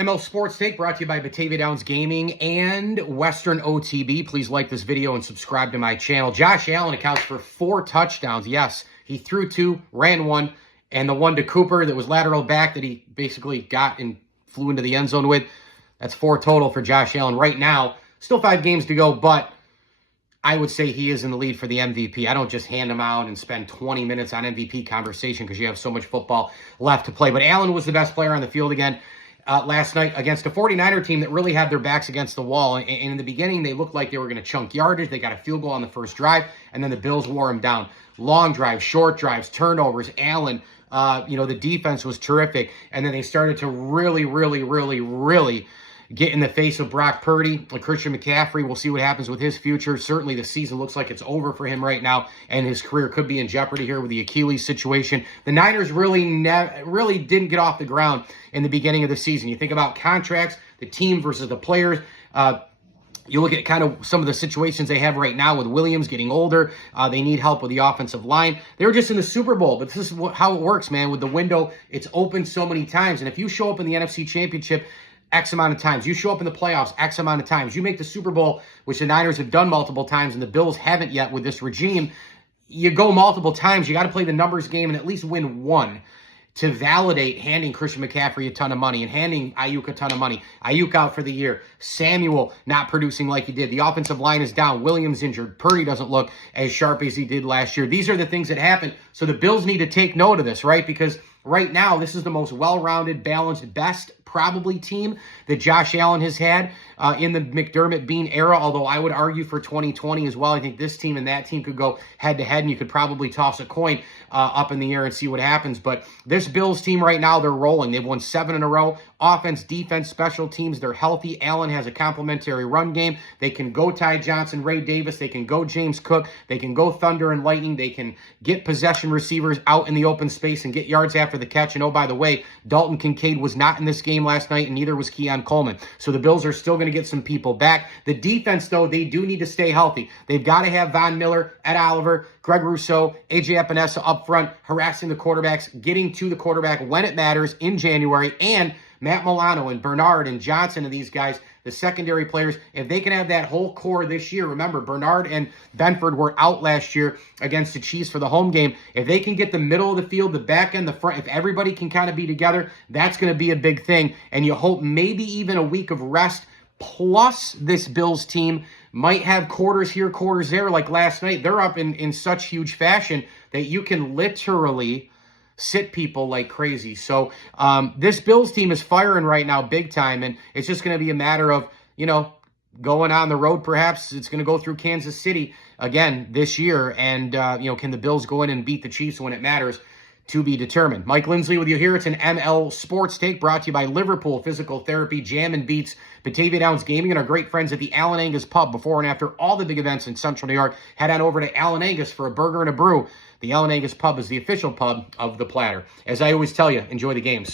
ML Sports Take brought to you by Batavia Downs Gaming and Western OTB. Please like this video and subscribe to my channel. Josh Allen accounts for 4 touchdowns. Yes, he threw 2, ran 1, and the one to Cooper that was lateral back that he basically got and flew into the end zone with. That's 4 total for Josh Allen right now. Still 5 games to go, but I would say he is in the lead for the MVP. I don't just hand him out and spend 20 minutes on MVP conversation because you have so much football left to play. But Allen was the best player on the field again last night against a 49er team that really had their backs against the wall. And in the beginning, they looked like they were going to chunk yardage. They got a field goal on the first drive, and then the Bills wore them down. Long drives, short drives, turnovers. Allen, the defense was terrific. And then they started to really get in the face of Brock Purdy and Christian McCaffrey. We'll see what happens with his future. Certainly the season looks like it's over for him right now, and his career could be in jeopardy here with the Achilles situation. The Niners really didn't get off the ground in the beginning of the season. You think about contracts, the team versus the players. You look at kind of some of the situations they have right now with Williams getting older. They need help with the offensive line. They were just in the Super Bowl, but this is how it works, man. With the window, it's open so many times. And if you show up in the NFC Championship X amount of times, you show up in the playoffs X amount of times, you make the Super Bowl, which the Niners have done multiple times and the Bills haven't yet with this regime, you go multiple times, you got to play the numbers game and at least win one to validate handing Christian McCaffrey a ton of money and handing Ayuk a ton of money. Ayuk out for the year. Samuel not producing like he did. The offensive line is down. Williams injured. Purdy doesn't look as sharp as he did last year. These are the things that happen. So the Bills need to take note of this, right? Because right now, this is the most well-rounded, balanced, best probably team that Josh Allen has had in the McDermott Bean era, although I would argue for 2020 as well. I think this team and that team could go head-to-head, and you could probably toss a coin up in the air and see what happens. But this Bills team right now, they're rolling. They've won 7 in a row. Offense, defense, special teams, they're healthy. Allen has a complementary run game. They can go Ty Johnson, Ray Davis. They can go James Cook. They can go Thunder and Lightning. They can get possession receivers out in the open space and get yards after the catch. And oh, by the way, Dalton Kincaid was not in this game last night, and neither was Keon Coleman. So the Bills are still going to get some people back. The defense, though, they do need to stay healthy. They've got to have Von Miller, Ed Oliver, Greg Rousseau, A.J. Epinesa up front, harassing the quarterbacks, getting to the quarterback when it matters in January, and Matt Milano and Bernard and Johnson and these guys, the secondary players, if they can have that whole core this year. Remember, Bernard and Benford were out last year against the Chiefs for the home game. If they can get the middle of the field, the back end, the front, if everybody can kind of be together, that's going to be a big thing. And you hope maybe even a week of rest, plus this Bills team might have quarters here, quarters there. Like last night, they're up in such huge fashion that you can literally sit people like crazy. So this Bills team is firing right now big time, and it's just going to be a matter of, going on the road. Perhaps it's going to go through Kansas City again this year, and, can the Bills go in and beat the Chiefs when it matters? To be determined. Mike Lindsley with you here. It's an ML Sports Take brought to you by Liverpool Physical Therapy, Jam and Beats, Batavia Downs Gaming, and our great friends at the Allen Angus Pub. Before and after all the big events in Central New York, head on over to Allen Angus for a burger and a brew. The Allen Angus Pub is the official pub of the Platter. As I always tell you, enjoy the games.